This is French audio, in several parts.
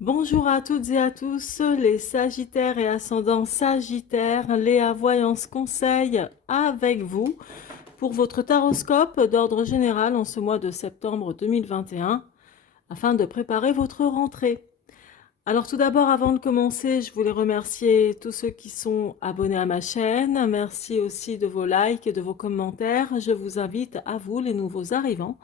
Bonjour à toutes et à tous, les Sagittaires et ascendants Sagittaires, Léa Voyance Conseil avec vous pour votre taroscope d'ordre général en ce mois de septembre 2021 afin de préparer votre rentrée. Alors tout d'abord, avant de commencer, je voulais remercier tous ceux qui sont abonnés à ma chaîne. Merci aussi de vos likes et de vos commentaires. Je vous invite à vous, les nouveaux arrivants,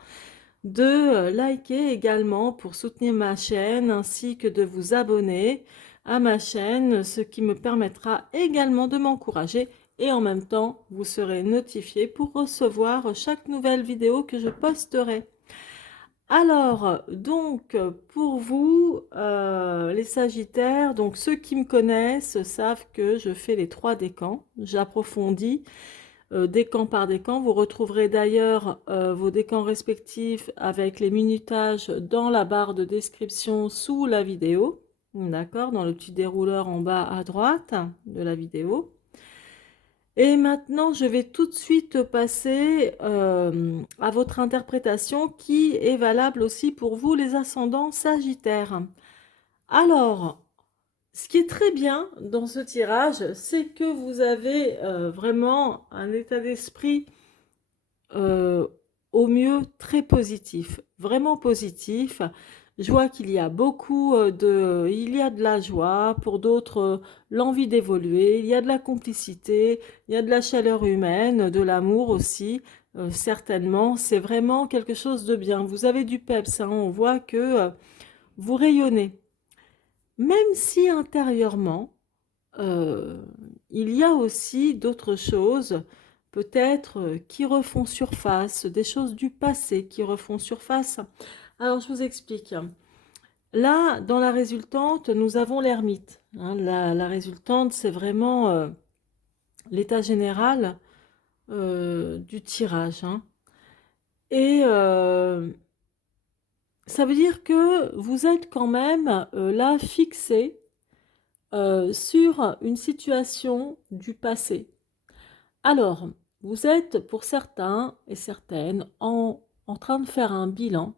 de liker également pour soutenir ma chaîne ainsi que de vous abonner à ma chaîne, ce qui me permettra également de m'encourager et en même temps vous serez notifié pour recevoir chaque nouvelle vidéo que je posterai. Alors, donc, pour vous, les Sagittaires, donc ceux qui me connaissent savent que je fais les 3 décans, j'approfondis décan par décan. Vous retrouverez d'ailleurs vos décans respectifs avec les minutages dans la barre de description sous la vidéo. D'accord, dans le petit dérouleur en bas à droite de la vidéo. Et maintenant, je vais tout de suite passer à votre interprétation qui est valable aussi pour vous, les ascendants Sagittaires. Alors, ce qui est très bien dans ce tirage, c'est que vous avez vraiment un état d'esprit euh, au mieux très positif, vraiment positif. Je vois qu'il y a beaucoup il y a de la joie, pour d'autres l'envie d'évoluer, il y a de la complicité, il y a de la chaleur humaine, de l'amour aussi, certainement. C'est vraiment quelque chose de bien. Vous avez du peps, hein, on voit que vous rayonnez. Même si intérieurement, euh, il y a aussi d'autres choses, peut-être qui refont surface, des choses du passé qui refont surface. Alors, je vous explique. Là, dans la résultante, nous avons l'ermite. Hein. La résultante, c'est vraiment l'état général du tirage. Hein. Et ça veut dire que vous êtes quand même là fixé sur une situation du passé. Alors, vous êtes pour certains et certaines en train de faire un bilan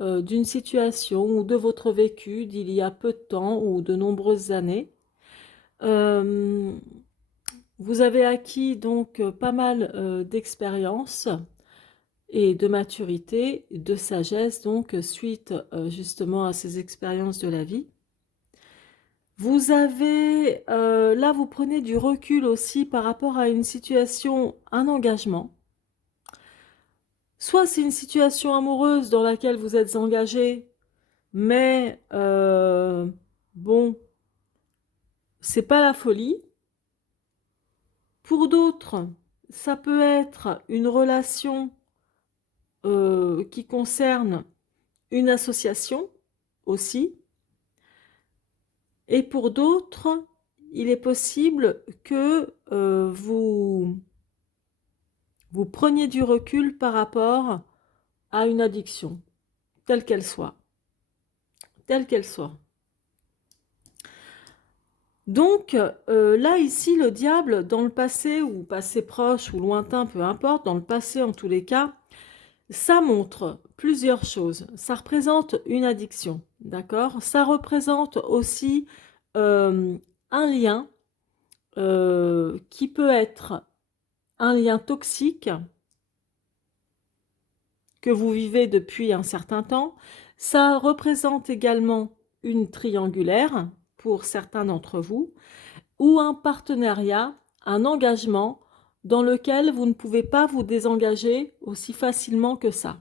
d'une situation ou de votre vécu d'il y a peu de temps ou de nombreuses années. Euh, Vous avez acquis donc pas mal d'expérience et de maturité, de sagesse, donc suite justement à ces expériences de la vie. Vous avez, là vous prenez du recul aussi par rapport à une situation, un engagement. Soit c'est une situation amoureuse dans laquelle vous êtes engagé, mais bon, c'est pas la folie. Pour d'autres, ça peut être une relation qui concerne une association aussi. Et pour d'autres, il est possible que vous preniez du recul par rapport à une addiction, telle qu'elle soit. Telle qu'elle soit. Donc, là, ici, le diable, dans le passé, ou passé proche, ou lointain, peu importe, dans le passé en tous les cas, ça montre plusieurs choses. Ça représente une addiction, d'accord? Ça représente aussi euh, un lien qui peut être un lien toxique que vous vivez depuis un certain temps. Ça représente également une triangulaire pour certains d'entre vous, ou un partenariat, un engagement dans lequel vous ne pouvez pas vous désengager aussi facilement que ça.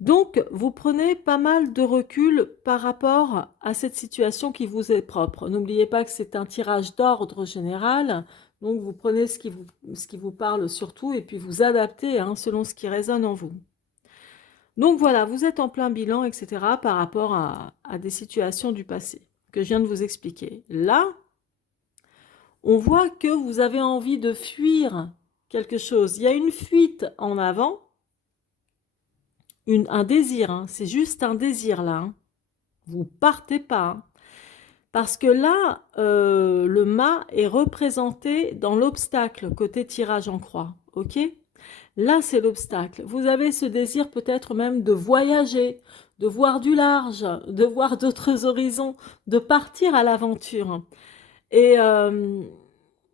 Donc, vous prenez pas mal de recul par rapport à cette situation qui vous est propre. N'oubliez pas que c'est un tirage d'ordre général, donc vous prenez ce qui vous parle surtout et puis vous adaptez hein, selon ce qui résonne en vous. Donc voilà, vous êtes en plein bilan, etc. par rapport à des situations du passé que je viens de vous expliquer. Là, on voit que vous avez envie de fuir quelque chose. Il y a une fuite en avant, un désir, hein. C'est juste un désir là. Hein. Vous partez pas. Hein. Parce que là, le mât est représenté dans l'obstacle, côté tirage en croix. Ok? Là, c'est l'obstacle. Vous avez ce désir peut-être même de voyager, de voir du large, de voir d'autres horizons, de partir à l'aventure. Et, euh,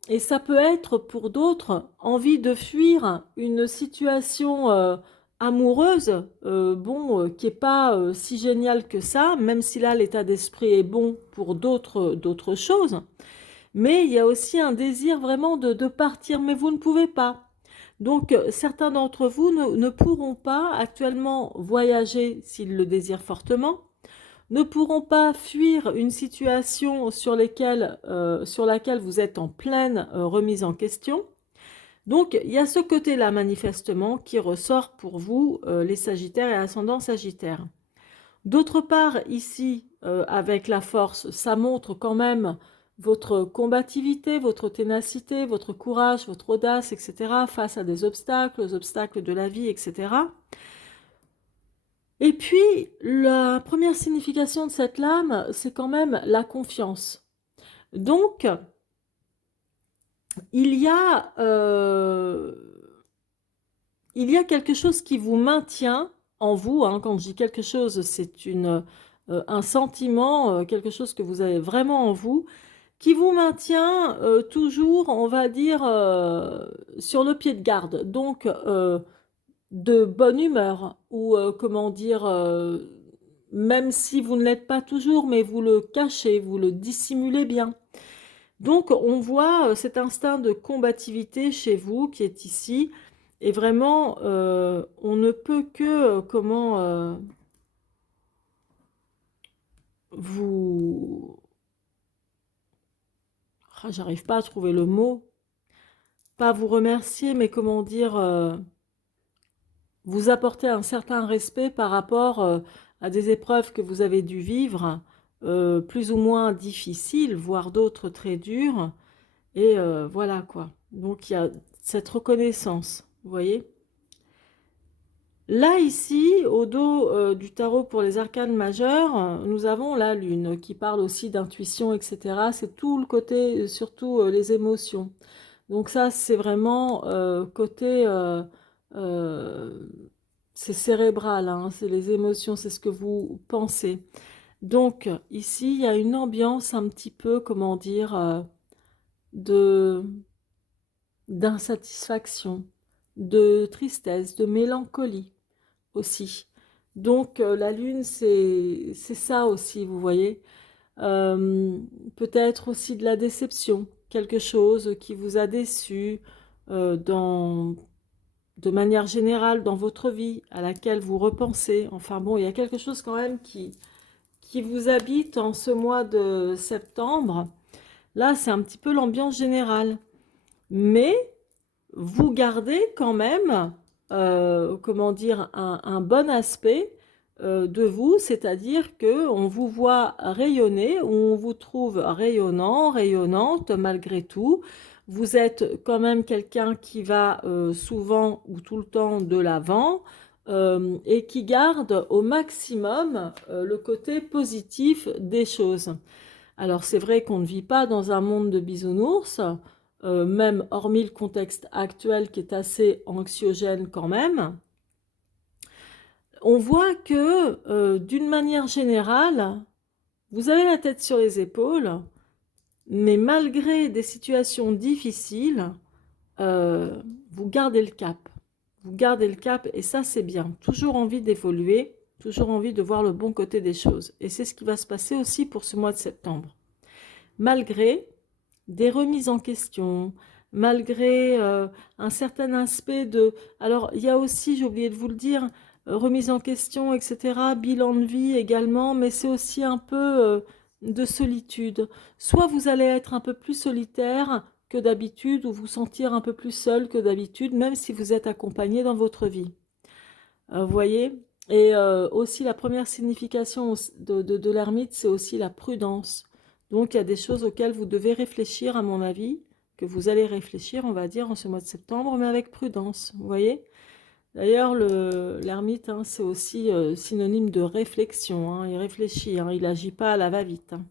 et ça peut être pour d'autres envie de fuir une situation amoureuse, qui n'est pas si géniale que ça, même si là l'état d'esprit est bon pour d'autres choses. Mais il y a aussi un désir vraiment de partir, mais vous ne pouvez pas. Donc certains d'entre vous ne pourront pas actuellement voyager s'ils le désirent fortement, ne pourront pas fuir une situation sur laquelle vous êtes en pleine remise en question. Donc, il y a ce côté-là, manifestement, qui ressort pour vous, les Sagittaires et ascendant Sagittaire. D'autre part, ici, avec la force, ça montre quand même votre combativité, votre ténacité, votre courage, votre audace, etc., face à des obstacles, aux obstacles de la vie, etc. Et puis, la première signification de cette lame, c'est quand même la confiance. Donc, il y a, euh, il y a quelque chose qui vous maintient en vous, hein. Quand je dis quelque chose, c'est un sentiment, quelque chose que vous avez vraiment en vous, qui vous maintient toujours, on va dire, sur le pied de garde. Donc, de bonne humeur, ou comment dire, même si vous ne l'êtes pas toujours, mais vous le cachez, vous le dissimulez bien. Donc on voit cet instinct de combativité chez vous qui est ici, et vraiment on ne peut que vous... Ah, j'arrive pas à trouver le mot, pas vous remercier, mais comment dire, vous apporter un certain respect par rapport à des épreuves que vous avez dû vivre, plus ou moins difficiles, voire d'autres très dures. Et voilà quoi. Donc il y a cette reconnaissance, vous voyez. Là, ici, au dos du tarot pour les arcanes majeures, nous avons la lune qui parle aussi d'intuition, etc. C'est tout le côté, surtout les émotions. Donc ça, c'est vraiment côté... euh, c'est cérébral, hein, c'est les émotions, c'est ce que vous pensez. Donc ici, il y a une ambiance un petit peu, comment dire, de d'insatisfaction, de tristesse, de mélancolie aussi. Donc la lune, c'est ça aussi, vous voyez. Euh, Peut-être aussi de la déception, quelque chose qui vous a déçu de manière générale dans votre vie, à laquelle vous repensez. Enfin bon, il y a quelque chose quand même qui vous habite en ce mois de septembre. Là, c'est un petit peu l'ambiance générale. Mais vous gardez quand même, comment dire, un bon aspect de vous, c'est-à-dire que on vous voit rayonner, on vous trouve rayonnant, rayonnante malgré tout. Vous êtes quand même quelqu'un qui va souvent ou tout le temps de l'avant, et qui garde au maximum le côté positif des choses. Alors c'est vrai qu'on ne vit pas dans un monde de bisounours, même hormis le contexte actuel qui est assez anxiogène quand même. On voit que d'une manière générale, vous avez la tête sur les épaules, mais malgré des situations difficiles, euh, vous gardez le cap. Vous gardez le cap et ça c'est bien. Toujours envie d'évoluer, toujours envie de voir le bon côté des choses. Et c'est ce qui va se passer aussi pour ce mois de septembre. Malgré des remises en question, malgré un certain aspect de... Alors, il y a aussi, j'ai oublié de vous le dire, remise en question, etc., bilan de vie également, mais c'est aussi un peu de solitude. Soit vous allez être un peu plus solitaire que d'habitude, ou vous sentir un peu plus seul que d'habitude, même si vous êtes accompagné dans votre vie. Vous voyez? Et aussi la première signification de l'ermite, c'est aussi la prudence. Donc il y a des choses auxquelles vous devez réfléchir, à mon avis, que vous allez réfléchir, on va dire, en ce mois de septembre, mais avec prudence. Vous voyez? D'ailleurs, l'ermite, hein, c'est aussi synonyme de réflexion, hein. Il réfléchit, hein, il n'agit pas à la va-vite, hein.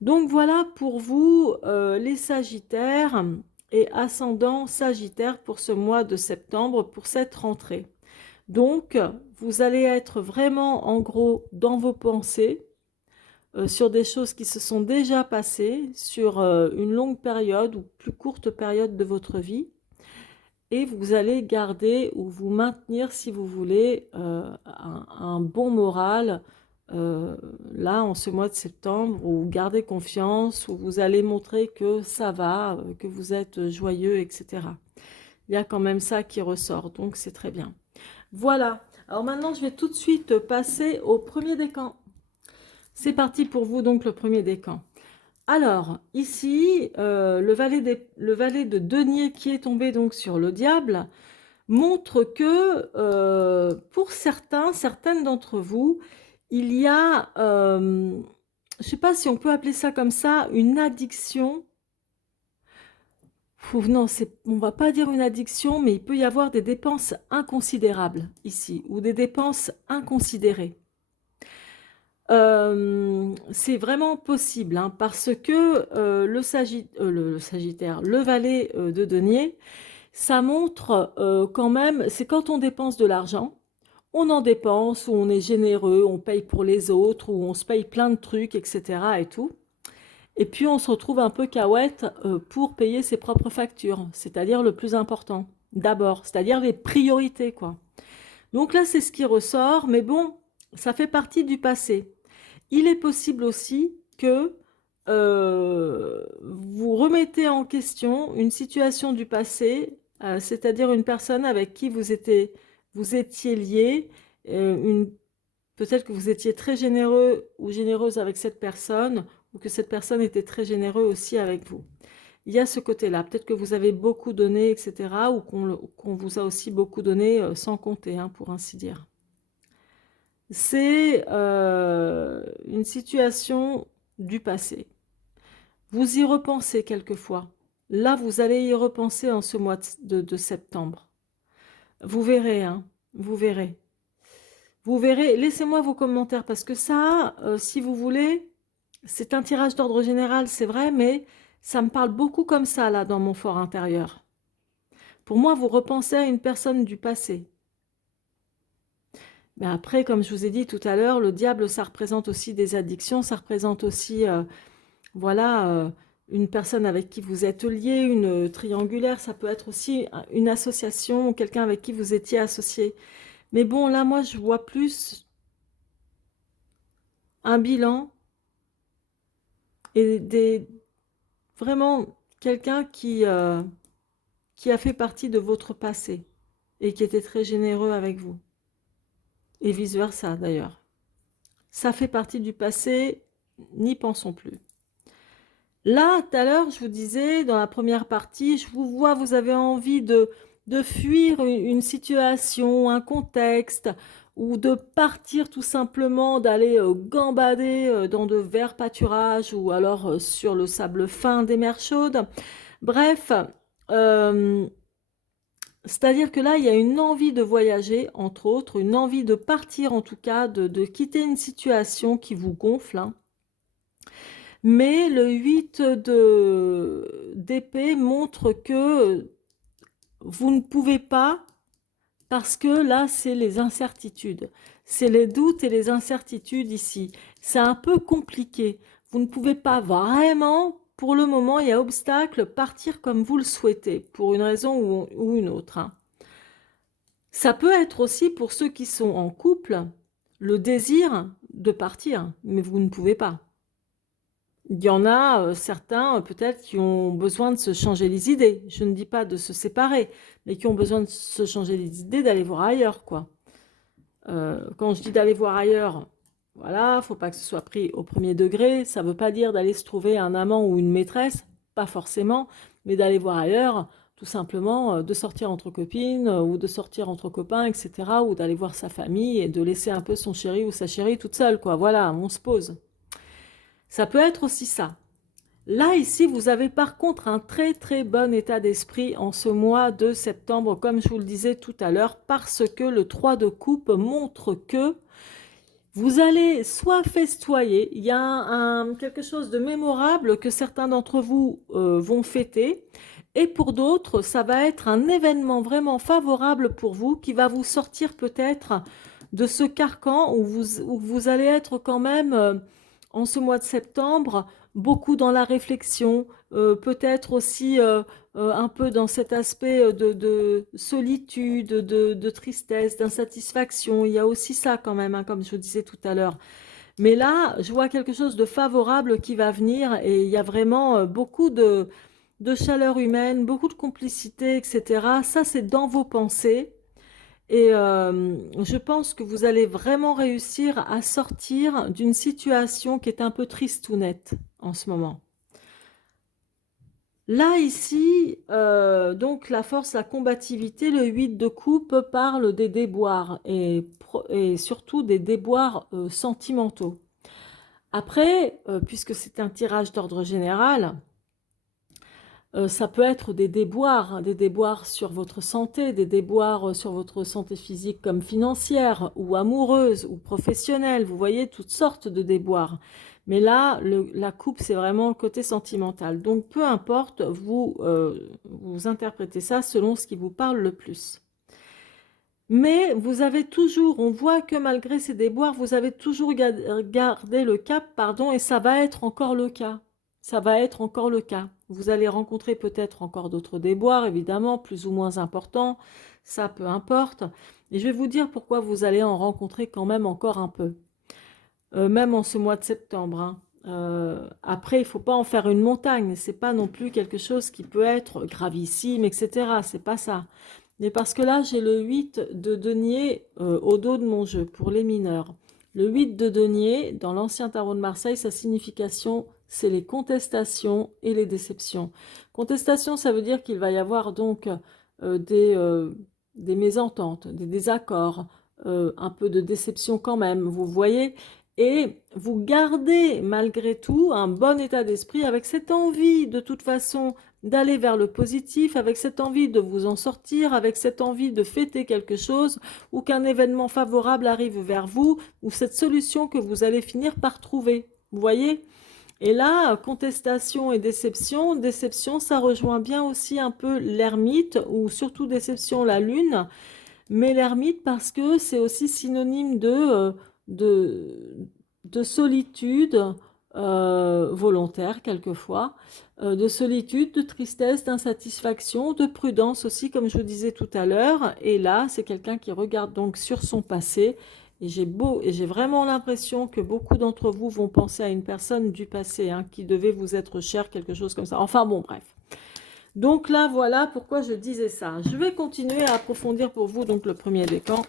Donc voilà pour vous, les Sagittaires et ascendant Sagittaire pour ce mois de septembre, pour cette rentrée. Donc, vous allez être vraiment, en gros, dans vos pensées, sur des choses qui se sont déjà passées, sur une longue période ou plus courte période de votre vie. Et vous allez garder ou vous maintenir, si vous voulez, un bon moral, euh, là, en ce mois de septembre, où gardez confiance, où vous allez montrer que ça va, que vous êtes joyeux, etc. Il y a quand même ça qui ressort, donc c'est très bien. Voilà. Alors maintenant, je vais tout de suite passer au premier décan. C'est parti pour vous, donc, le premier décan. Alors, ici, le valet de denier qui est tombé donc sur le diable montre que pour certaines d'entre vous, il y a, je ne sais pas si on peut appeler ça comme ça, une addiction. Non, on ne va pas dire une addiction, mais il peut y avoir des dépenses inconsidérables ici, ou des dépenses inconsidérées. C'est vraiment possible, hein, parce que le Sagittaire, le valet de denier, ça montre quand même, c'est quand on dépense de l'argent, on en dépense, ou on est généreux, on paye pour les autres, ou on se paye plein de trucs, etc. et tout. Et puis on se retrouve un peu cahuète pour payer ses propres factures, c'est-à-dire le plus important, d'abord, c'est-à-dire les priorités, quoi. Donc là, c'est ce qui ressort, mais bon, ça fait partie du passé. Il est possible aussi que vous remettez en question une situation du passé, c'est-à-dire une personne avec qui vous étiez lié, peut-être que vous étiez très généreux ou généreuse avec cette personne, ou que cette personne était très généreuse aussi avec vous. Il y a ce côté-là. Peut-être que vous avez beaucoup donné, etc., ou qu'on vous a aussi beaucoup donné sans compter, hein, pour ainsi dire. C'est une situation du passé. Vous y repensez quelquefois. Là, vous allez y repenser en ce mois de septembre. Vous verrez, hein, vous verrez. Vous verrez, laissez-moi vos commentaires parce que ça, si vous voulez, c'est un tirage d'ordre général, c'est vrai, mais ça me parle beaucoup comme ça, là, dans mon fort intérieur. Pour moi, vous repensez à une personne du passé. Mais après, comme je vous ai dit tout à l'heure, le diable, ça représente aussi des addictions, ça représente aussi, voilà, une personne avec qui vous êtes lié, une triangulaire, ça peut être aussi une association, quelqu'un avec qui vous étiez associé. Mais bon, là, moi, je vois plus un bilan et vraiment quelqu'un qui a fait partie de votre passé et qui était très généreux avec vous. Et vice-versa, d'ailleurs. Ça fait partie du passé, n'y pensons plus. Là, tout à l'heure, je vous disais, dans la première partie, je vous vois, vous avez envie de fuir une situation, un contexte, ou de partir tout simplement, d'aller gambader dans de verts pâturages, ou alors sur le sable fin des mers chaudes. Bref, euh, c'est-à-dire que là, il y a une envie de voyager, entre autres, une envie de partir en tout cas, de quitter une situation qui vous gonfle, hein. Mais le 8 d'épée montre que vous ne pouvez pas, parce que là, c'est les incertitudes. C'est les doutes et les incertitudes ici. C'est un peu compliqué. Vous ne pouvez pas vraiment, pour le moment, il y a obstacle, partir comme vous le souhaitez, pour une raison ou une autre, hein. Ça peut être aussi pour ceux qui sont en couple, le désir de partir, mais vous ne pouvez pas. Il y en a certains peut-être qui ont besoin de se changer les idées. Je ne dis pas de se séparer, mais qui ont besoin de se changer les idées, d'aller voir ailleurs, quoi. Quand je dis d'aller voir ailleurs, voilà, faut pas que ce soit pris au premier degré. Ça ne veut pas dire d'aller se trouver un amant ou une maîtresse, pas forcément, mais d'aller voir ailleurs, tout simplement, de sortir entre copines ou de sortir entre copains, etc. Ou d'aller voir sa famille et de laisser un peu son chéri ou sa chérie toute seule, quoi. Voilà, on se pose. Ça peut être aussi ça. Là, ici, vous avez par contre un très très bon état d'esprit en ce mois de septembre, comme je vous le disais tout à l'heure, parce que le 3 de coupe montre que vous allez soit festoyer, il y a quelque chose de mémorable que certains d'entre vous vont fêter, Et pour d'autres, ça va être un événement vraiment favorable pour vous qui va vous sortir peut-être de ce carcan où vous allez être quand même en ce mois de septembre beaucoup dans la réflexion, peut-être aussi un peu dans cet aspect de solitude, de tristesse, d'insatisfaction. Il y a aussi ça quand même, hein, comme je vous disais tout à l'heure. Mais là, je vois quelque chose de favorable qui va venir et il y a vraiment beaucoup de chaleur humaine, beaucoup de complicité, etc. Ça, c'est dans vos pensées. Et je pense que vous allez vraiment réussir à sortir d'une situation qui est un peu tristounette en ce moment. Là, ici, donc la force, la combativité, le 8 de coupe parle des déboires et surtout des déboires sentimentaux. Après, puisque c'est un tirage d'ordre général, ça peut être hein, des déboires sur votre santé, des déboires sur votre santé physique comme financière ou amoureuse ou professionnelle. Vous voyez, toutes sortes de déboires. Mais là, la coupe, c'est vraiment le côté sentimental. Donc, peu importe, vous interprétez ça selon ce qui vous parle le plus. Mais vous avez toujours, on voit que malgré ces déboires, vous avez toujours gardé le cap, pardon, et ça va être encore le cas. Ça va être encore le cas. Vous allez rencontrer peut-être encore d'autres déboires, évidemment, plus ou moins importants, ça peu importe. Et je vais vous dire pourquoi vous allez en rencontrer quand même encore un peu, même en ce mois de septembre, hein. Après, il ne faut pas en faire une montagne, c'est pas non plus quelque chose qui peut être gravissime, etc. C'est pas ça. Mais parce que là, j'ai le 8 de denier au dos de mon jeu pour les mineurs. Le 8 de denier, dans l'ancien tarot de Marseille, sa signification, c'est les contestations et les déceptions. Contestation, ça veut dire qu'il va y avoir donc des mésententes, des désaccords, un peu de déception quand même, vous voyez. Et vous gardez malgré tout un bon état d'esprit avec cette envie de toute façon d'aller vers le positif, avec cette envie de vous en sortir, avec cette envie de fêter quelque chose ou qu'un événement favorable arrive vers vous ou cette solution que vous allez finir par trouver. Vous voyez? Et là, contestation et déception, déception, ça rejoint bien aussi un peu l'ermite ou surtout déception la lune, mais l'ermite parce que c'est aussi synonyme de, de solitude volontaire quelquefois, de solitude, de tristesse, d'insatisfaction, de prudence aussi, comme je vous disais tout à l'heure. Et là, c'est quelqu'un qui regarde donc sur son passé. Et j'ai vraiment l'impression que beaucoup d'entre vous vont penser à une personne du passé, hein, qui devait vous être chère, quelque chose comme ça. Enfin bon, bref. Donc là, voilà pourquoi je disais ça. Je vais continuer à approfondir pour vous donc le premier décan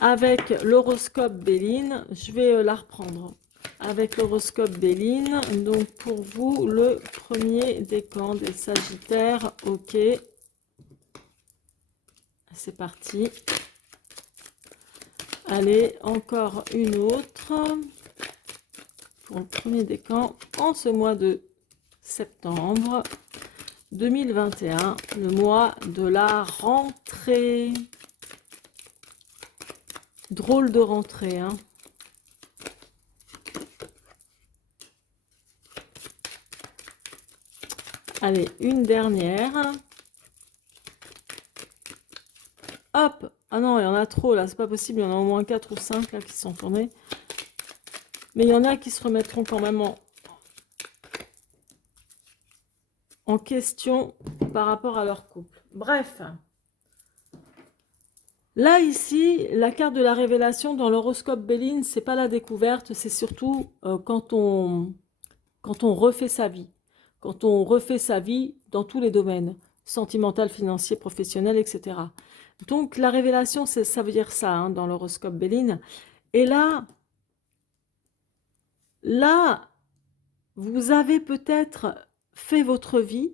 avec l'horoscope Béline. Je vais la reprendre avec l'horoscope Béline. Donc pour vous, le premier décan des Sagittaires. Ok. C'est parti. Allez, encore une autre. Pour le premier décan en ce mois de septembre 2021, le mois de la rentrée. Drôle de rentrée, hein. Allez, une dernière. Hop! Ah non, il y en a trop là, c'est pas possible, il y en a au moins 4 ou 5 là qui sont tournés. Mais il y en a qui se remettront quand même en question par rapport à leur couple. Bref. Là, ici, la carte de la révélation dans l'horoscope Béline, c'est pas la découverte, c'est surtout quand on refait sa vie. Quand on refait sa vie dans tous les domaines, sentimental, financier, professionnel, etc. Donc, la révélation, ça veut dire ça, hein, dans l'horoscope Béline. Et là, vous avez peut-être fait votre vie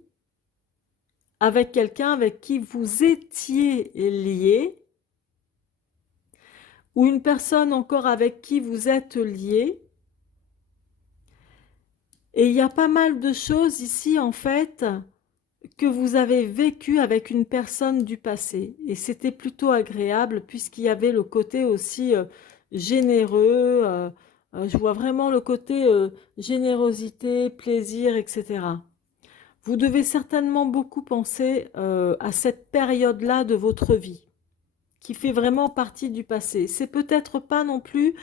avec quelqu'un avec qui vous étiez lié, ou une personne encore avec qui vous êtes lié. Et il y a pas mal de choses ici, en fait, que vous avez vécues avec une personne du passé. Et c'était plutôt agréable, puisqu'il y avait le côté aussi généreux. Je vois vraiment le côté générosité, plaisir, etc. Vous devez certainement beaucoup penser à cette période-là de votre vie, qui fait vraiment partie du passé. C'est peut-être pas non plus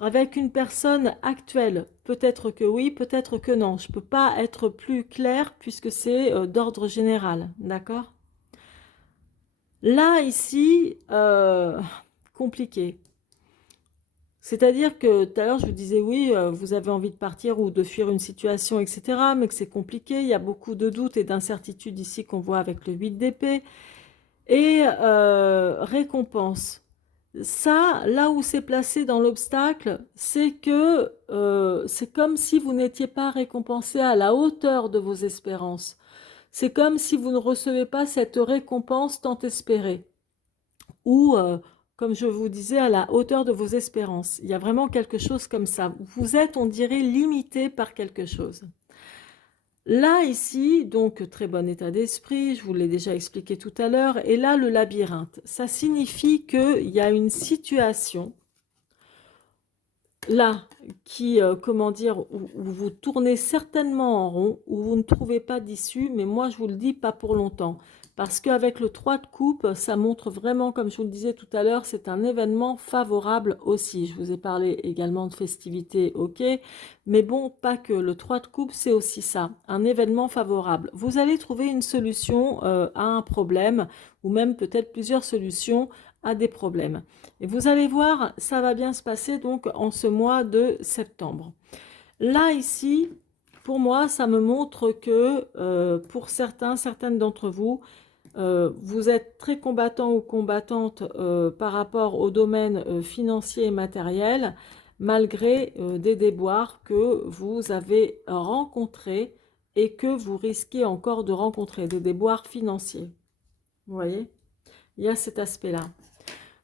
avec une personne actuelle. Peut-être que oui, peut-être que non. Je ne peux pas être plus claire puisque c'est d'ordre général. D'accord? Là, ici, compliqué. C'est-à-dire que tout à l'heure, je vous disais, oui, vous avez envie de partir ou de fuir une situation, etc., mais que c'est compliqué. Il y a beaucoup de doutes et d'incertitudes ici qu'on voit avec le 8 d'épée. Et récompense. Ça, là où c'est placé dans l'obstacle, c'est que c'est comme si vous n'étiez pas récompensé à la hauteur de vos espérances. C'est comme si vous ne recevez pas cette récompense tant espérée. Ou, comme je vous disais, à la hauteur de vos espérances. Il y a vraiment quelque chose comme ça. Vous êtes, on dirait, limité par quelque chose. Là, ici, donc très bon état d'esprit, je vous l'ai déjà expliqué tout à l'heure, et là, le labyrinthe, ça signifie qu'il y a une situation, là, qui, comment dire, où vous tournez certainement en rond, où vous ne trouvez pas d'issue, mais moi, je vous le dis, pas pour longtemps. Parce qu'avec le 3 de coupe, ça montre vraiment, comme je vous le disais tout à l'heure, c'est un événement favorable aussi. Je vous ai parlé également de festivités, ok, mais bon, pas que. Le 3 de coupe, c'est aussi ça, un événement favorable. Vous allez trouver une solution à un problème, ou même peut-être plusieurs solutions à des problèmes. Et vous allez voir, ça va bien se passer donc en ce mois de septembre. Là, ici, pour moi, ça me montre que pour certaines d'entre vous, vous êtes très combattant ou combattante par rapport au domaine financier et matériel, malgré des déboires que vous avez rencontrés et que vous risquez encore de rencontrer, des déboires financiers. Vous voyez? Il y a cet aspect-là.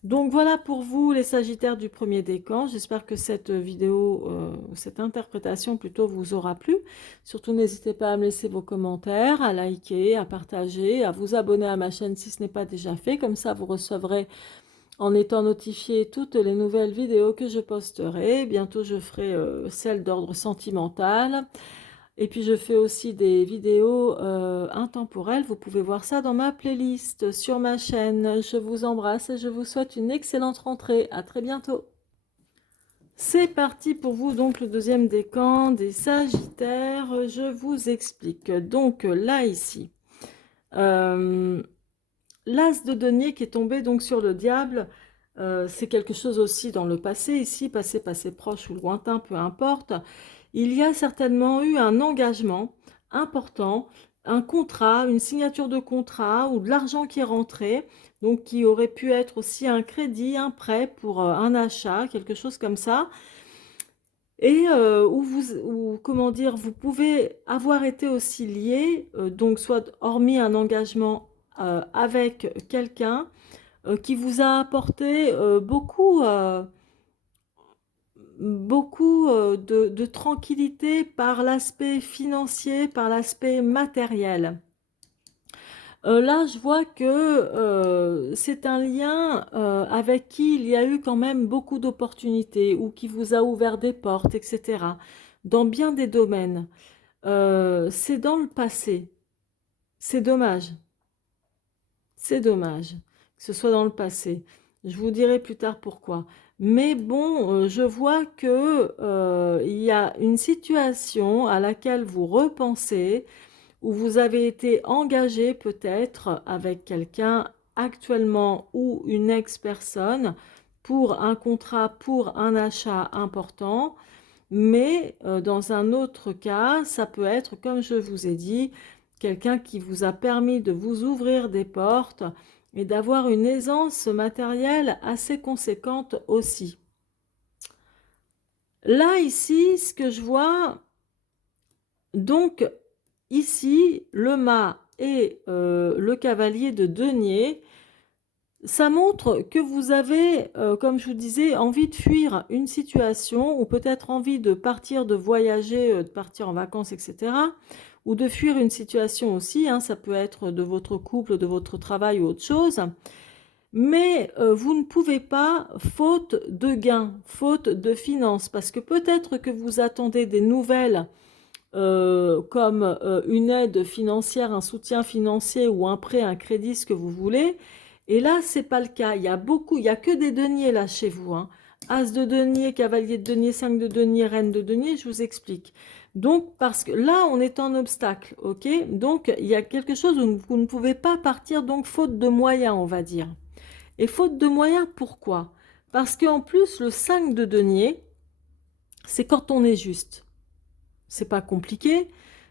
Donc voilà pour vous les Sagittaires du premier décan. J'espère que cette vidéo, cette interprétation plutôt vous aura plu. Surtout n'hésitez pas à me laisser vos commentaires, à liker, à partager, à vous abonner à ma chaîne si ce n'est pas déjà fait. Comme ça vous recevrez en étant notifié toutes les nouvelles vidéos que je posterai. Bientôt je ferai celle d'ordre sentimental. Et puis je fais aussi des vidéos intemporelles. Vous pouvez voir ça dans ma playlist sur ma chaîne. Je vous embrasse et je vous souhaite une excellente rentrée. À très bientôt. C'est parti pour vous, donc le deuxième décan des Sagittaires. Je vous explique. Donc là, ici, l'As de denier qui est tombé donc sur le diable, c'est quelque chose aussi dans le passé, ici, passé proche ou lointain, peu importe. Il y a certainement eu un engagement important, un contrat, une signature de contrat ou de l'argent qui est rentré, donc qui aurait pu être aussi un crédit, un prêt pour un achat, quelque chose comme ça. Et comment dire, vous pouvez avoir été aussi lié, donc soit hormis un engagement avec quelqu'un qui vous a apporté beaucoup de tranquillité par l'aspect financier, par l'aspect matériel. Là, je vois que c'est un lien avec qui il y a eu quand même beaucoup d'opportunités ou qui vous a ouvert des portes, etc. Dans bien des domaines. C'est dans le passé. C'est dommage. C'est dommage que ce soit dans le passé. Je vous dirai plus tard pourquoi. Mais bon, je vois que il y a une situation à laquelle vous repensez, où vous avez été engagé peut-être avec quelqu'un actuellement ou une ex-personne pour un contrat, pour un achat important. Mais dans un autre cas, ça peut être, comme je vous ai dit, quelqu'un qui vous a permis de vous ouvrir des portes et d'avoir une aisance matérielle assez conséquente aussi. Là, ici, ce que je vois, donc ici, le mât et le cavalier de denier, ça montre que vous avez, comme je vous disais, envie de fuir une situation ou peut-être envie de partir, de voyager, de partir en vacances, etc. Ou de fuir une situation aussi, hein, ça peut être de votre couple, de votre travail ou autre chose. Mais vous ne pouvez pas, faute de gains, faute de finances, parce que peut-être que vous attendez des nouvelles comme une aide financière, un soutien financier ou un prêt, un crédit, ce que vous voulez. Et là, c'est pas le cas. Il y a que des deniers là chez vous, hein. As de denier, cavalier de denier, 5 de denier, reine de denier, je vous explique. Donc, parce que là, on est en obstacle, ok? Donc, il y a quelque chose où vous ne pouvez pas partir, donc faute de moyens, on va dire. Et faute de moyens, pourquoi? Parce qu'en plus, le 5 de denier, c'est quand on est juste. C'est pas compliqué.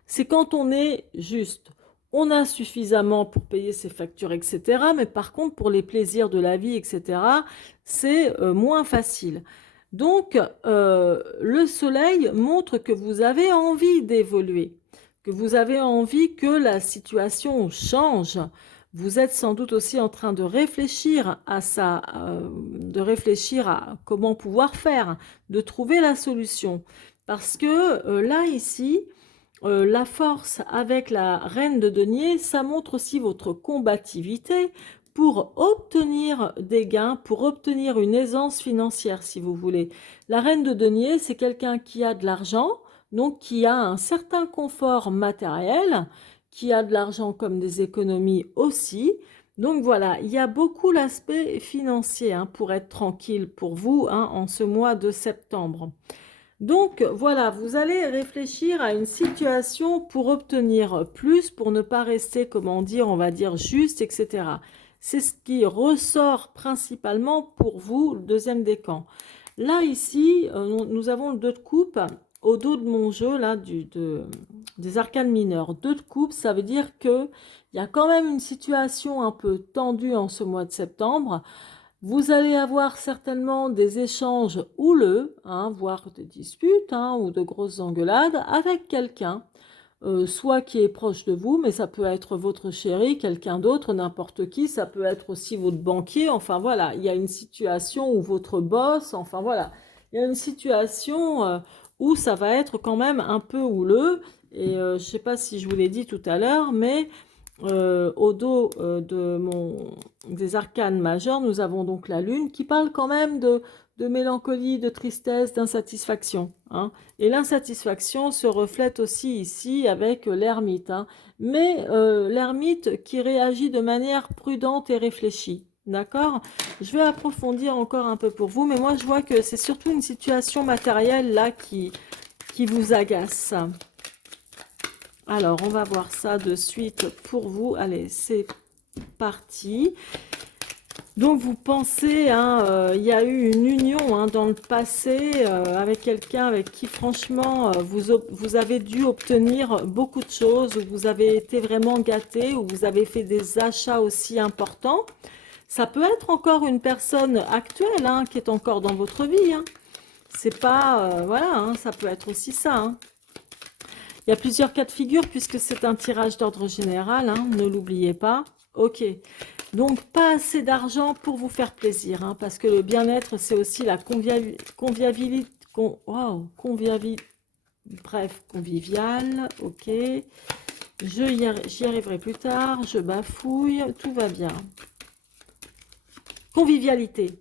C'est quand on est juste. On a suffisamment pour payer ses factures, etc. Mais par contre, pour les plaisirs de la vie, etc., c'est moins facile. Donc, le soleil montre que vous avez envie d'évoluer, que vous avez envie que la situation change. Vous êtes sans doute aussi en train de réfléchir à ça, de réfléchir à comment pouvoir faire, de trouver la solution. Parce que là, ici, la force avec la reine de denier, ça montre aussi votre combativité pour obtenir des gains, pour obtenir une aisance financière, si vous voulez. La reine de denier, c'est quelqu'un qui a de l'argent, donc qui a un certain confort matériel, qui a de l'argent comme des économies aussi. Donc voilà, il y a beaucoup l'aspect financier, hein, pour être tranquille pour vous, hein, en ce mois de septembre. Donc voilà, vous allez réfléchir à une situation pour obtenir plus, pour ne pas rester, comment dire, on va dire juste, etc. C'est ce qui ressort principalement pour vous, le deuxième décan. Là, ici, nous avons le 2 de coupe au dos de mon jeu, là, des arcanes mineurs. 2 de coupe, ça veut dire qu'il y a quand même une situation un peu tendue en ce mois de septembre. Vous allez avoir certainement des échanges houleux, hein, voire des disputes, hein, ou de grosses engueulades avec quelqu'un, soit qui est proche de vous, mais ça peut être votre chéri, quelqu'un d'autre, n'importe qui, ça peut être aussi votre banquier, enfin voilà, il y a une situation où votre boss, enfin voilà, il y a une situation où ça va être quand même un peu houleux, et je ne sais pas si je vous l'ai dit tout à l'heure, mais au dos des arcanes majeures, nous avons donc la lune qui parle quand même de mélancolie, de tristesse, d'insatisfaction, hein. Et l'insatisfaction se reflète aussi ici avec l'ermite, hein. Mais l'ermite qui réagit de manière prudente et réfléchie. D'accord? Je vais approfondir encore un peu pour vous, mais moi je vois que c'est surtout une situation matérielle là qui vous agace. Alors, on va voir ça de suite pour vous. Allez, c'est parti. Donc, vous pensez, hein, il y a eu une union, hein, dans le passé avec quelqu'un avec qui, franchement, vous avez dû obtenir beaucoup de choses, où vous avez été vraiment gâté, où vous avez fait des achats aussi importants. Ça peut être encore une personne actuelle, hein, qui est encore dans votre vie, hein. C'est pas, voilà, hein, ça peut être aussi ça, hein. Il y a plusieurs cas de figure puisque c'est un tirage d'ordre général, hein, ne l'oubliez pas. Ok, donc pas assez d'argent pour vous faire plaisir, hein, parce que le bien-être, c'est aussi la convivialité, bref, convivial, ok. J'y arriverai plus tard, je bafouille, tout va bien. Convivialité,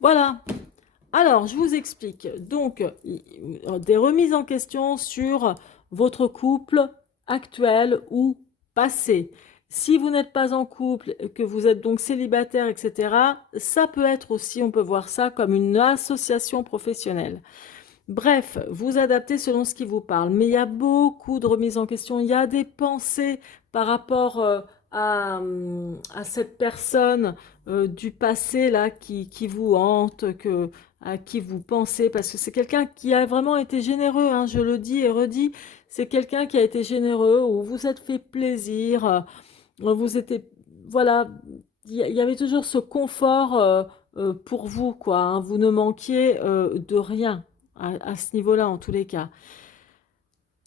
voilà. Alors, je vous explique. Donc, des remises en question sur votre couple actuel ou passé. Si vous n'êtes pas en couple, que vous êtes donc célibataire, etc., ça peut être aussi, on peut voir ça comme une association professionnelle. Bref, vous adaptez selon ce qui vous parle. Mais il y a beaucoup de remises en question. Il y a des pensées par rapport à cette personne du passé là qui vous hante, à qui vous pensez. Parce que c'est quelqu'un qui a vraiment été généreux, hein, je le dis et redis. C'est quelqu'un qui a été généreux, où vous êtes fait plaisir. Vous étiez, voilà, il y avait toujours ce confort pour vous, quoi, hein. Vous ne manquiez de rien à ce niveau-là, en tous les cas.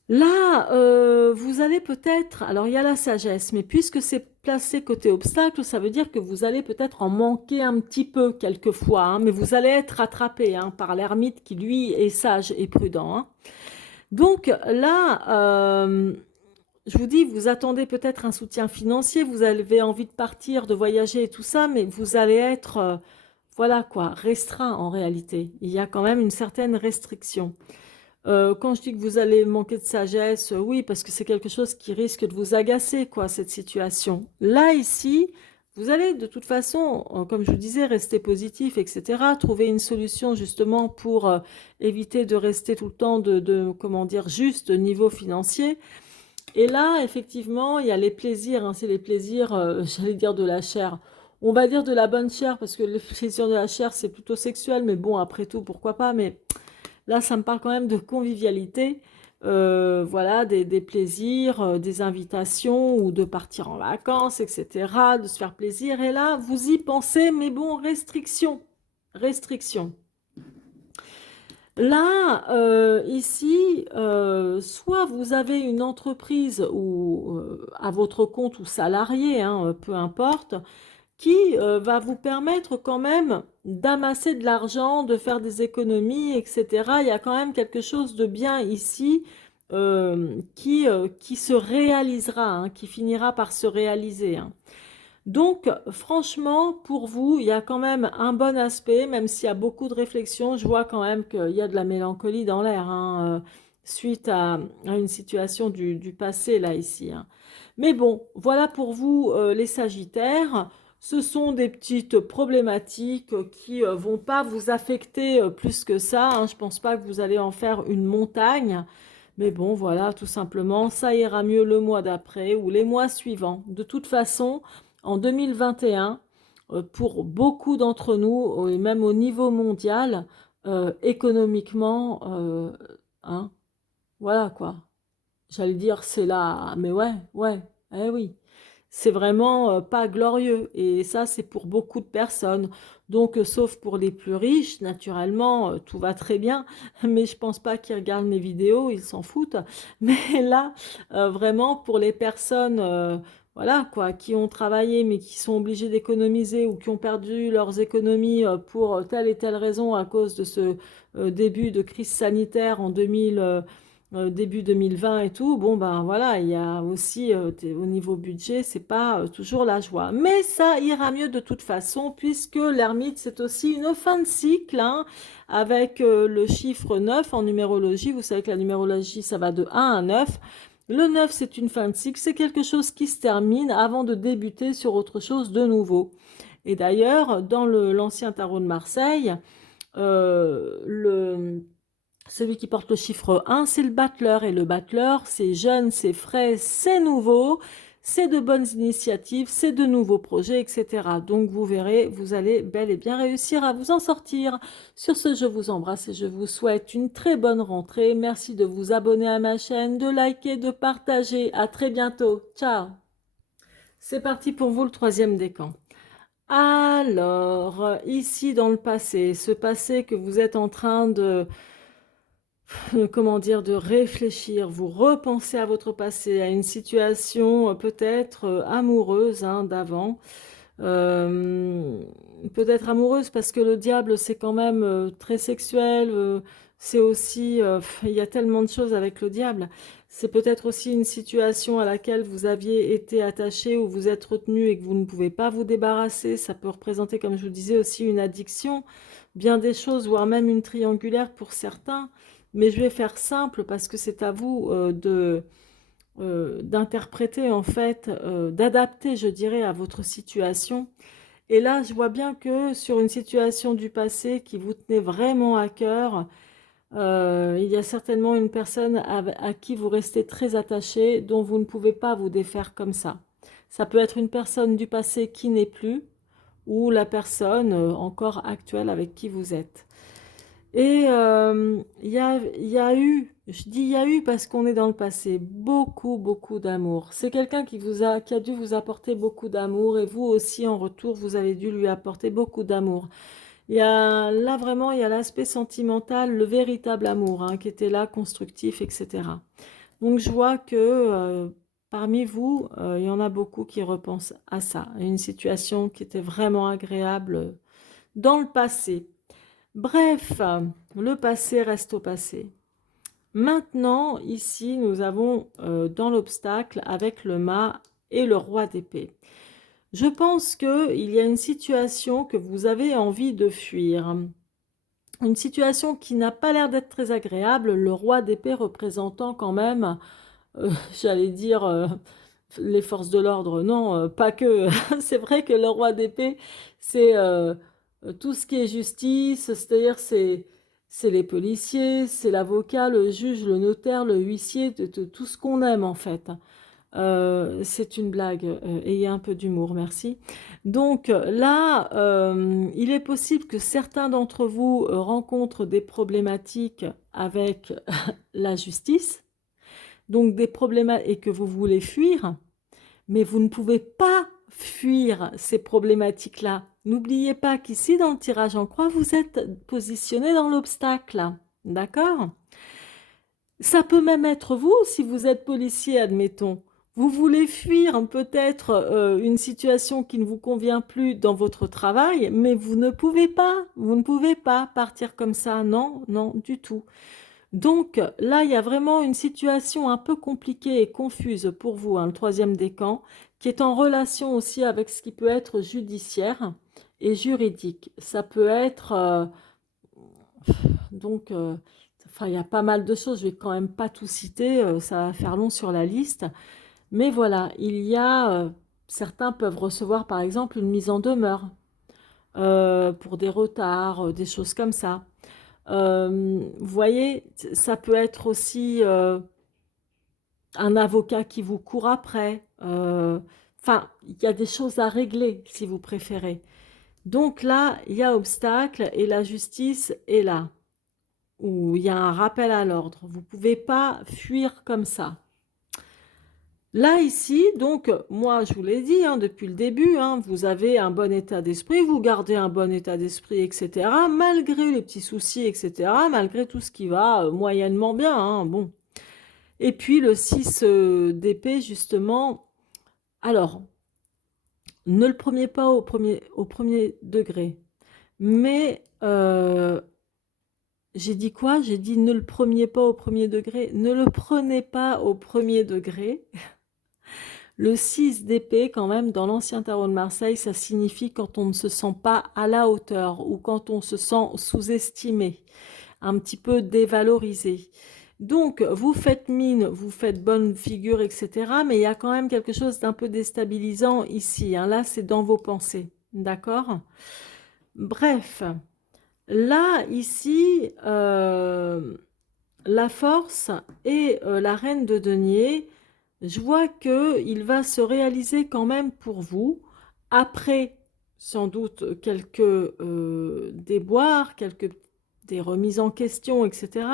Là, vous allez peut-être, alors il y a la sagesse, mais puisque c'est placé côté obstacle, ça veut dire que vous allez peut-être en manquer un petit peu quelquefois, hein, mais vous allez être rattrapé, hein, par l'ermite qui, lui, est sage et prudent, hein. Donc là, je vous dis, vous attendez peut-être un soutien financier, vous avez envie de partir, de voyager et tout ça, mais vous allez être, voilà quoi, restreint en réalité. Il y a quand même une certaine restriction. Quand je dis que vous allez manquer de sagesse, oui, parce que c'est quelque chose qui risque de vous agacer, quoi, cette situation. Là, ici, vous allez de toute façon, comme je vous disais, rester positif, etc. Trouver une solution justement pour éviter de rester tout le temps comment dire, juste niveau financier. Et là, effectivement, il y a les plaisirs, hein, c'est les plaisirs, j'allais dire de la chair. On va dire de la bonne chair, parce que les plaisirs de la chair, c'est plutôt sexuel, mais bon, après tout, pourquoi pas. Mais là, ça me parle quand même de convivialité, voilà, des plaisirs, des invitations, ou de partir en vacances, etc., de se faire plaisir. Et là, vous y pensez, mais bon, restriction, restriction. Là, ici, soit vous avez une entreprise ou à votre compte ou salarié, hein, peu importe, qui va vous permettre quand même d'amasser de l'argent, de faire des économies, etc. Il y a quand même quelque chose de bien ici qui se réalisera, hein, qui finira par se réaliser, hein. Donc, franchement, pour vous, il y a quand même un bon aspect, même s'il y a beaucoup de réflexions. Je vois quand même qu'il y a de la mélancolie dans l'air, hein, suite à une situation du passé, là, ici, hein. Mais bon, voilà pour vous, les Sagittaires. Ce sont des petites problématiques qui vont pas vous affecter plus que ça, hein. Je pense pas que vous allez en faire une montagne. Mais bon, voilà, tout simplement, ça ira mieux le mois d'après ou les mois suivants. De toute façon, en 2021, pour beaucoup d'entre nous, et même au niveau mondial, économiquement, hein, voilà quoi. J'allais dire c'est là, mais ouais, ouais, eh oui. C'est vraiment pas glorieux. Et ça, c'est pour beaucoup de personnes. Donc, sauf pour les plus riches, naturellement, tout va très bien. Mais je pense pas qu'ils regardent mes vidéos, ils s'en foutent. Mais là, vraiment, pour les personnes, voilà, quoi, qui ont travaillé, mais qui sont obligées d'économiser ou qui ont perdu leurs économies pour telle et telle raison à cause de ce début de crise sanitaire en 2000. Début 2020 et tout, bon ben voilà, il y a aussi au niveau budget, c'est pas toujours la joie. Mais ça ira mieux de toute façon, puisque l'ermite, c'est aussi une fin de cycle, hein, avec le chiffre 9 en numérologie. Vous savez que la numérologie, ça va de 1 à 9. Le 9, c'est une fin de cycle, c'est quelque chose qui se termine avant de débuter sur autre chose de nouveau. Et d'ailleurs, dans l'ancien tarot de Marseille, celui qui porte le chiffre 1, c'est le battleur. Et le battleur, c'est jeune, c'est frais, c'est nouveau, c'est de bonnes initiatives, c'est de nouveaux projets, etc. Donc vous verrez, vous allez bel et bien réussir à vous en sortir. Sur ce, je vous embrasse et je vous souhaite une très bonne rentrée. Merci de vous abonner à ma chaîne, de liker, de partager. À très bientôt. Ciao. C'est parti pour vous, le troisième décan. Alors, ici dans le passé, ce passé que vous êtes en train comment dire, de réfléchir, vous repensez à votre passé, à une situation peut-être amoureuse, hein, d'avant. Euh, Peut-être amoureuse parce que le diable, c'est quand même très sexuel. C'est aussi, il y a tellement de choses avec le diable. C'est peut-être aussi une situation à laquelle vous aviez été attaché ou vous êtes retenu et que vous ne pouvez pas vous débarrasser. Ça peut représenter, comme je vous disais, aussi une addiction, bien des choses, voire même une triangulaire pour certains. Mais je vais faire simple parce que c'est à vous d'interpréter en fait, d'adapter, je dirais, à votre situation. Et là, je vois bien que sur une situation du passé qui vous tenait vraiment à cœur, il y a certainement une personne à qui vous restez très attaché, dont vous ne pouvez pas vous défaire comme ça. Ça peut être une personne du passé qui n'est plus, ou la personne encore actuelle avec qui vous êtes. Et il y a eu, je dis il y a eu parce qu'on est dans le passé, beaucoup, beaucoup d'amour. C'est quelqu'un qui a dû vous apporter beaucoup d'amour et vous aussi en retour, vous avez dû lui apporter beaucoup d'amour. Là vraiment, il y a l'aspect sentimental, le véritable amour, hein, qui était là, constructif, etc. Donc je vois que parmi vous, il y en a beaucoup qui repensent à ça, à une situation qui était vraiment agréable dans le passé. Bref, le passé reste au passé. Maintenant, ici, nous avons dans l'obstacle avec le mât et le roi d'épée. Je pense qu'il y a une situation que vous avez envie de fuir. Une situation qui n'a pas l'air d'être très agréable, le roi d'épée représentant quand même, j'allais dire, les forces de l'ordre, non, pas que. C'est vrai que le roi d'épée, c'est tout ce qui est justice, c'est-à-dire c'est les policiers, c'est l'avocat, le juge, le notaire, le huissier, tout ce qu'on aime en fait. C'est une blague, ayez un peu d'humour, merci. Donc là, il est possible que certains d'entre vous rencontrent des problématiques avec la justice, donc des problèmes et que vous voulez fuir, mais vous ne pouvez pas fuir ces problématiques-là. N'oubliez pas qu'ici, dans le tirage en croix, vous êtes positionné dans l'obstacle. D'accord? Ça peut même être vous, si vous êtes policier, admettons. Vous voulez fuir peut-être une situation qui ne vous convient plus dans votre travail, mais vous ne pouvez pas. Vous ne pouvez pas partir comme ça. Non, non, du tout. Donc là, il y a vraiment une situation un peu compliquée et confuse pour vous, hein, le troisième décan, qui est en relation aussi avec ce qui peut être judiciaire et juridique. Ça peut être donc, enfin, il y a pas mal de choses. Je vais quand même pas tout citer, ça va faire long sur la liste. Mais voilà, il y a certains peuvent recevoir par exemple une mise en demeure pour des retards, des choses comme ça. Vous voyez, ça peut être aussi un avocat qui vous court après. Enfin, il y a des choses à régler si vous préférez. Donc là, il y a obstacle et la justice est là, où il y a un rappel à l'ordre. Vous ne pouvez pas fuir comme ça. Là, ici, donc, moi, je vous l'ai dit hein, depuis le début, hein, vous avez un bon état d'esprit, vous gardez un bon état d'esprit, etc., malgré les petits soucis, etc., malgré tout ce qui va moyennement bien, hein, bon. Et puis, le 6 d'épée, justement, alors, ne le prenez pas au premier degré, mais j'ai dit quoi? J'ai dit ne le preniez pas au premier degré, ne le prenez pas au premier degré. Le 6 d'épée, quand même, dans l'ancien tarot de Marseille, ça signifie quand on ne se sent pas à la hauteur ou quand on se sent sous-estimé, un petit peu dévalorisé. Donc, vous faites mine, vous faites bonne figure, etc. Mais il y a quand même quelque chose d'un peu déstabilisant ici, hein. Là, c'est dans vos pensées. D'accord? Bref, là, ici, la force et la reine de denier, je vois qu'il va se réaliser quand même pour vous, après sans doute quelques déboires, des remises en question, etc.,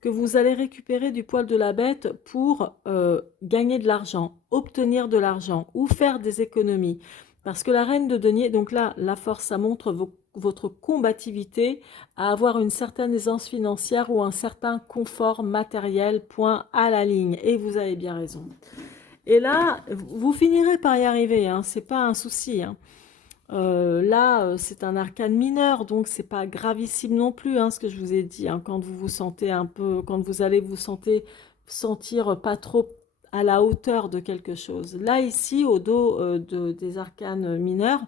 que vous allez récupérer du poil de la bête pour gagner de l'argent, obtenir de l'argent ou faire des économies. Parce que la reine de denier, donc là, la force, ça montre votre combativité à avoir une certaine aisance financière ou un certain confort matériel, point à la ligne. Et vous avez bien raison. Et là, vous finirez par y arriver, hein, c'est pas un souci, hein. Là, c'est un arcane mineur, donc c'est pas gravissime non plus, hein, ce que je vous ai dit, hein, quand vous vous sentez un peu, quand vous allez sentir pas trop à la hauteur de quelque chose. Là, ici, au dos des arcanes mineurs,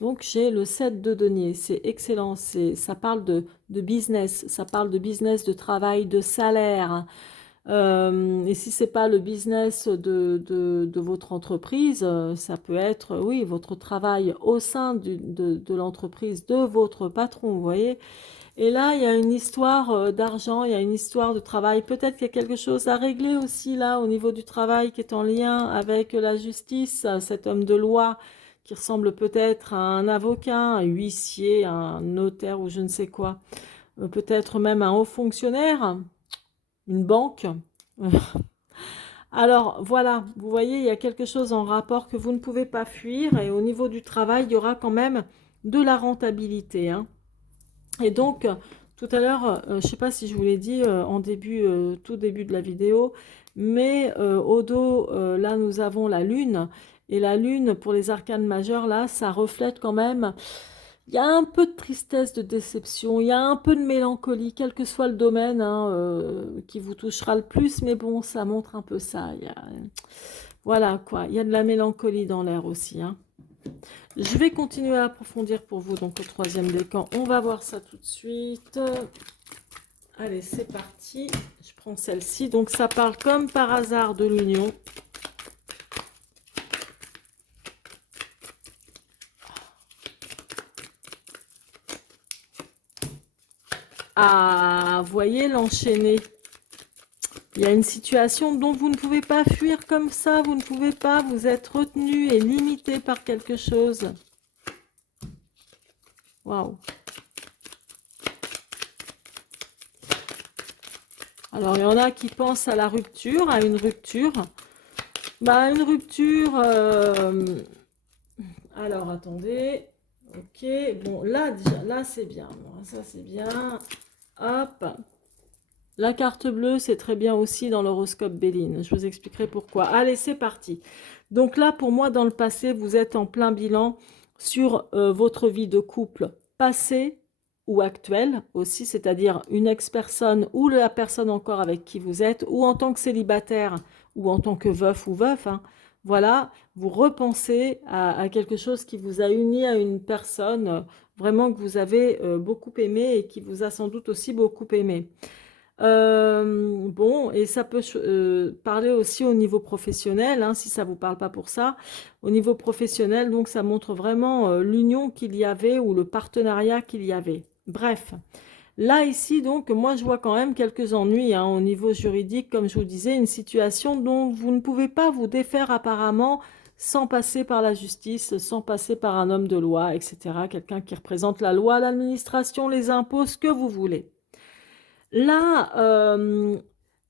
donc j'ai le 7 de denier, c'est excellent, ça parle de business, ça parle de business, de travail, de salaire. Et si c'est pas le business de votre entreprise, ça peut être, oui, votre travail au sein de l'entreprise de votre patron, vous voyez. Et là, il y a une histoire d'argent, il y a une histoire de travail. Peut-être qu'il y a quelque chose à régler aussi là au niveau du travail qui est en lien avec la justice, cet homme de loi qui ressemble peut-être à un avocat, un huissier, un notaire ou je ne sais quoi. Peut-être même un haut fonctionnaire, une banque. Alors voilà, vous voyez, il y a quelque chose en rapport que vous ne pouvez pas fuir et au niveau du travail, il y aura quand même de la rentabilité, hein. Et donc, tout à l'heure, je ne sais pas si je vous l'ai dit en début, tout début de la vidéo, mais au dos, là, nous avons la lune. Et la lune, pour les arcanes majeures, là, ça reflète quand même, il y a un peu de tristesse, de déception, il y a un peu de mélancolie, quel que soit le domaine hein, qui vous touchera le plus, mais bon, ça montre un peu ça. Voilà quoi, il y a de la mélancolie dans l'air aussi, hein. Je vais continuer à approfondir pour vous donc au troisième décan. On va voir ça tout de suite. Allez, c'est parti. Je prends celle-ci. Donc, ça parle comme par hasard de l'union. Ah, voyez l'enchaîner. Il y a une situation dont vous ne pouvez pas fuir comme ça. Vous ne pouvez pas. Vous êtes retenu et limité par quelque chose. Waouh. Alors, il y en a qui pensent à la rupture, à une rupture. Bah, une rupture... Alors, attendez. Ok, bon, là, déjà, là, c'est bien. Bon, ça, c'est bien. Hop. La carte bleue, c'est très bien aussi dans l'horoscope Béline. Je vous expliquerai pourquoi. Allez, c'est parti. Donc là, pour moi, dans le passé, vous êtes en plein bilan sur votre vie de couple passée ou actuelle aussi, c'est-à-dire une ex-personne ou la personne encore avec qui vous êtes, ou en tant que célibataire ou en tant que veuf ou veuf. Hein. Voilà, vous repensez à quelque chose qui vous a uni à une personne vraiment que vous avez beaucoup aimé et qui vous a sans doute aussi beaucoup aimé. Bon, et ça peut parler aussi au niveau professionnel, hein, si ça ne vous parle pas pour ça. Au niveau professionnel, donc ça montre vraiment l'union qu'il y avait ou le partenariat qu'il y avait. Bref, là ici, donc, moi je vois quand même quelques ennuis hein, au niveau juridique, comme je vous disais, une situation dont vous ne pouvez pas vous défaire apparemment sans passer par la justice, sans passer par un homme de loi, etc. Quelqu'un qui représente la loi, l'administration, les impôts, ce que vous voulez. Là,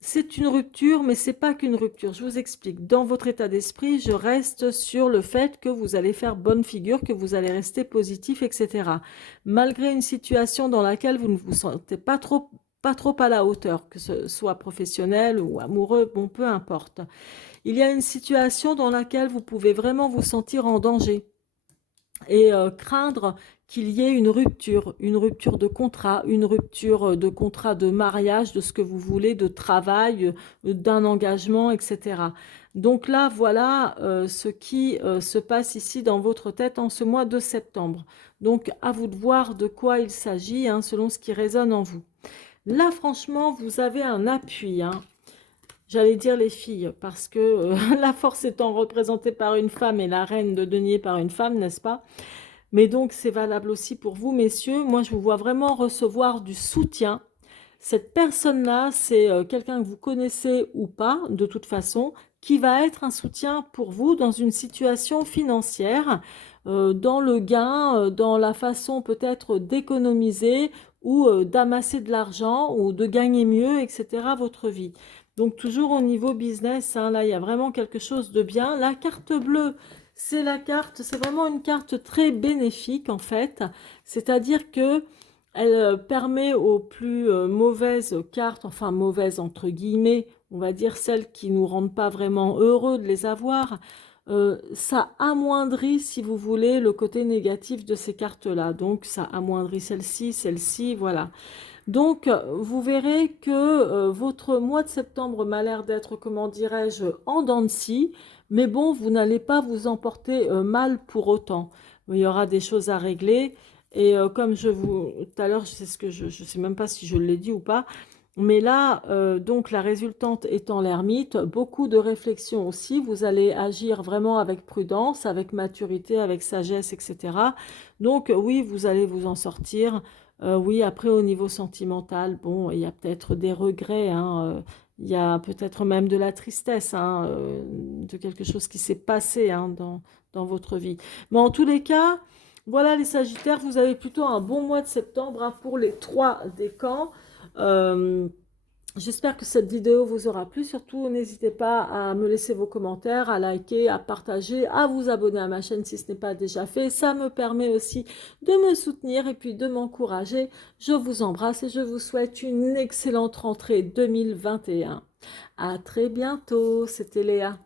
c'est une rupture, mais c'est pas qu'une rupture. Je vous explique. Dans votre état d'esprit, je reste sur le fait que vous allez faire bonne figure, que vous allez rester positif, etc. Malgré une situation dans laquelle vous ne vous sentez pas trop à la hauteur, que ce soit professionnel ou amoureux, bon, peu importe. Il y a une situation dans laquelle vous pouvez vraiment vous sentir en danger et craindre qu'il y ait une rupture de contrat de mariage, de ce que vous voulez, de travail, d'un engagement, etc. Donc là, voilà ce qui se passe ici dans votre tête en ce mois de septembre. Donc à vous de voir de quoi il s'agit, hein, selon ce qui résonne en vous. Là, franchement, vous avez un appui, hein. J'allais dire les filles, parce que la force étant représentée par une femme et la reine de denier par une femme, n'est-ce pas? Mais donc, c'est valable aussi pour vous, messieurs. Moi, je vous vois vraiment recevoir du soutien. Cette personne-là, c'est quelqu'un que vous connaissez ou pas, de toute façon, qui va être un soutien pour vous dans une situation financière, dans le gain, dans la façon peut-être d'économiser ou d'amasser de l'argent ou de gagner mieux, etc., votre vie. Donc, toujours au niveau business, hein, là, il y a vraiment quelque chose de bien. La carte bleue, c'est la carte, c'est vraiment une carte très bénéfique en fait, c'est-à-dire que elle permet aux plus mauvaises cartes, enfin mauvaises entre guillemets, on va dire celles qui nous rendent pas vraiment heureux de les avoir, ça amoindrit, si vous voulez, le côté négatif de ces cartes-là. Donc ça amoindrit celle-ci, voilà. Donc, vous verrez que votre mois de septembre m'a l'air d'être, comment dirais-je, en dents de scie, mais bon, vous n'allez pas vous emporter mal pour autant. Il y aura des choses à régler, et comme tout à l'heure, c'est ce que je ne sais même pas si je l'ai dit ou pas, mais là, donc la résultante étant l'ermite, beaucoup de réflexion aussi, vous allez agir vraiment avec prudence, avec maturité, avec sagesse, etc. Donc oui, vous allez vous en sortir. Oui, après au niveau sentimental, bon, il y a peut-être des regrets, hein, il y a peut-être même de la tristesse, hein, de quelque chose qui s'est passé hein, dans votre vie. Mais en tous les cas, voilà les Sagittaires, vous avez plutôt un bon mois de septembre hein, pour les trois décans. Euh, J'espère que cette vidéo vous aura plu. Surtout, n'hésitez pas à me laisser vos commentaires, à liker, à partager, à vous abonner à ma chaîne si ce n'est pas déjà fait. Ça me permet aussi de me soutenir et puis de m'encourager. Je vous embrasse et je vous souhaite une excellente rentrée 2021. À très bientôt. C'était Léa.